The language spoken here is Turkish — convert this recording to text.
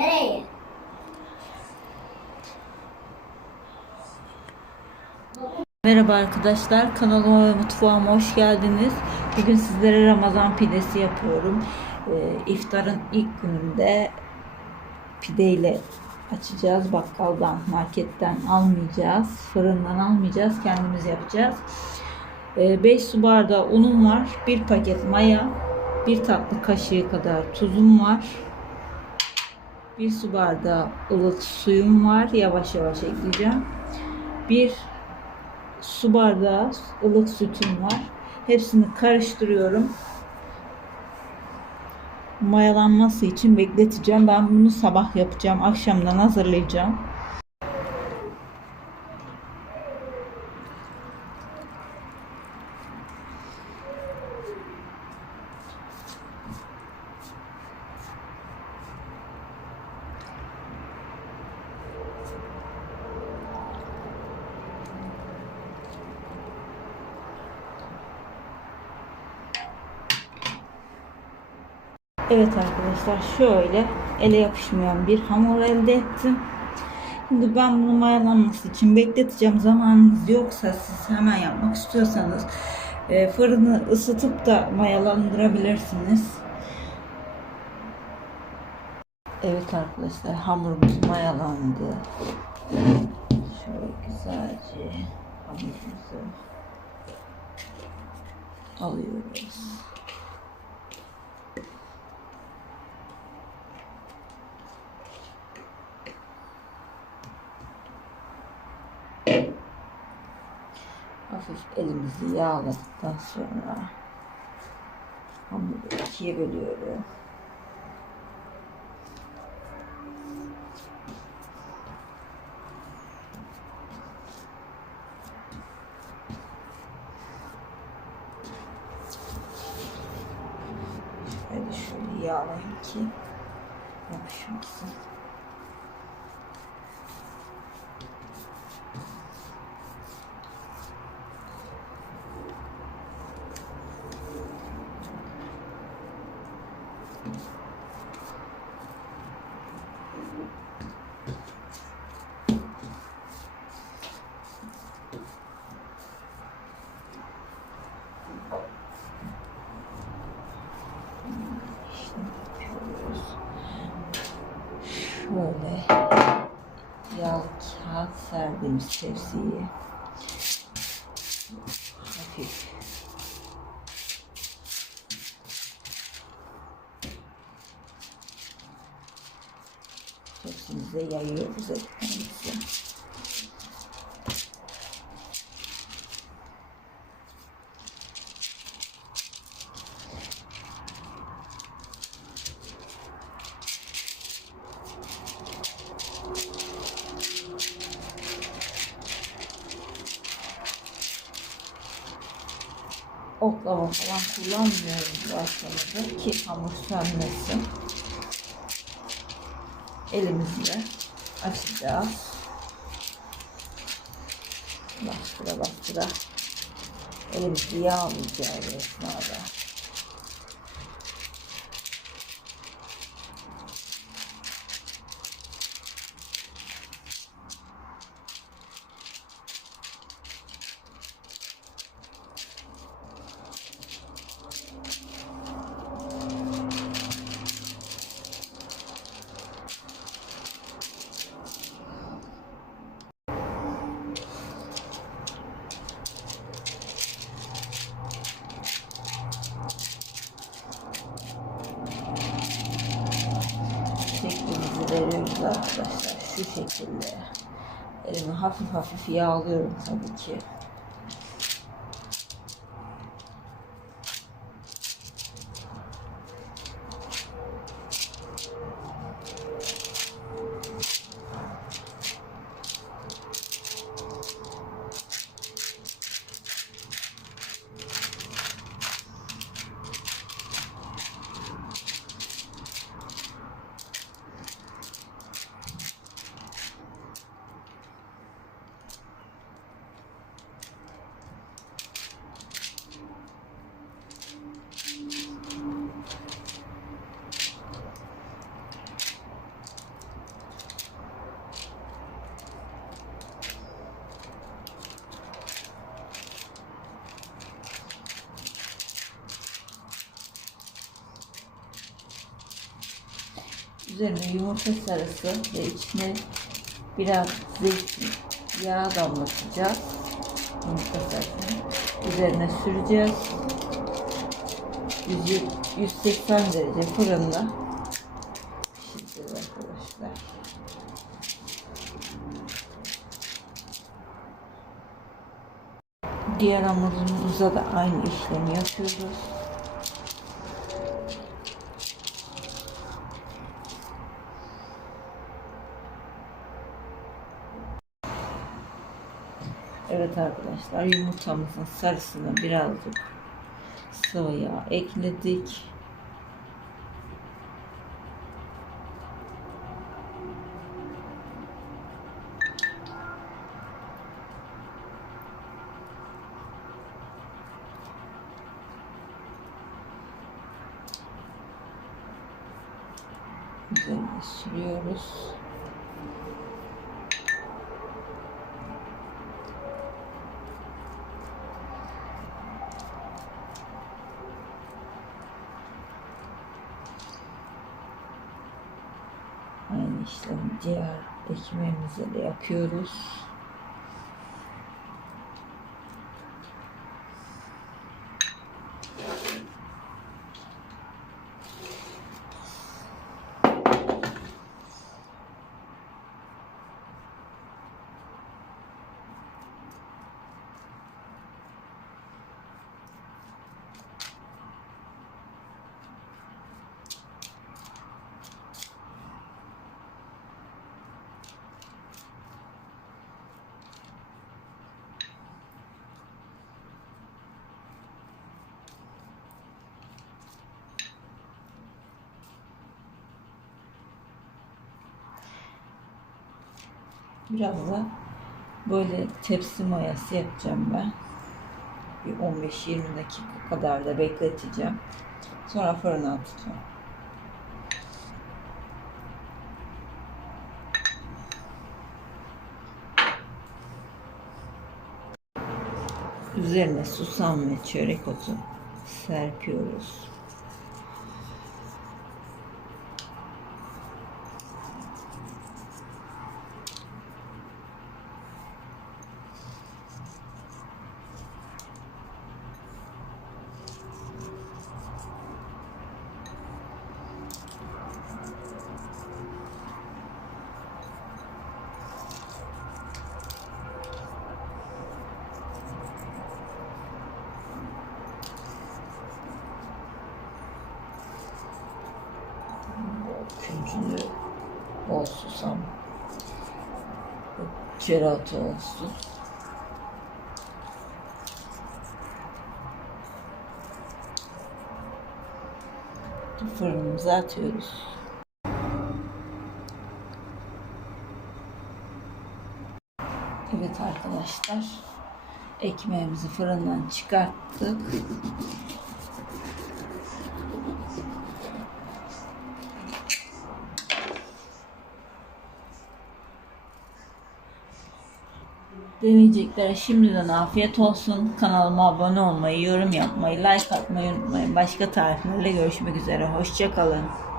Nereye? Merhaba arkadaşlar, kanalıma ve mutfağıma hoş geldiniz. Bugün sizlere Ramazan pidesi yapıyorum. Ee, iftarın ilk gününde pideyle açacağız. Bakkaldan, marketten almayacağız. Fırından almayacağız. Kendimiz yapacağız. 5 su bardağı unum var. 1 paket maya. 1 tatlı kaşığı kadar tuzum var. 1 su bardağı ılık suyum var. Yavaş yavaş ekleyeceğim. 1 su bardağı ılık sütüm var. Hepsini karıştırıyorum. Mayalanması için bekleteceğim. Ben bunu sabah yapacağım. Akşamdan hazırlayacağım. Evet arkadaşlar şöyle ele yapışmayan bir hamur elde ettim. Şimdi ben bunu mayalanması için bekleteceğim. Zamanınız yoksa siz hemen yapmak istiyorsanız e, fırını ısıtıp da mayalandırabilirsiniz. Evet arkadaşlar hamurumuz mayalandı. Şöyle güzelce hamurumuzu alıyoruz. Hafif elimizi yağladıktan sonra hamuru ikiye bölüyorum. Şöyle şöyle yağlayayım ki yapışmasın. Şöyle yağ kağıt serdiğimiz tepsiyi. Hafif tepsimize yayıyoruz ekmeğimizi. oklava falan kullanmıyorum bu aşamada ki hamur sönmesin. Elimizle açacağız. Bastıra bastıra elimizi yağlayacağız esnada. Veriyoruz arkadaşlar. Şu şekilde. Elimi hafif hafif yağlıyorum tabii ki. Üzerine yumurta sarısı ve içine biraz zeytin yağ damlatacağız. Yumurta sarısını üzerine süreceğiz. 100 180 derece fırında pişireceğiz arkadaşlar. Diğer hamurumuza da aynı işlemi yapıyoruz. Evet arkadaşlar yumurtamızın sarısını birazcık sıvı yağ ekledik. Üzerine sürüyoruz. Aynı işlemi diğer ekmeğimize de yapıyoruz. Biraz da böyle tepsi mayası yapacağım ben. Bir 15-20 dakika kadar da bekleteceğim. Sonra fırına atacağım. Üzerine susam ve çörek otu serpiyoruz. Küncünü bol susam. Çerati olsun. Fırınımıza atıyoruz. Evet arkadaşlar. Ekmeğimizi fırından çıkarttık. Deneyeceklere şimdiden afiyet olsun. Kanalıma abone olmayı, yorum yapmayı, like atmayı unutmayın. Başka tariflerle görüşmek üzere. Hoşçakalın.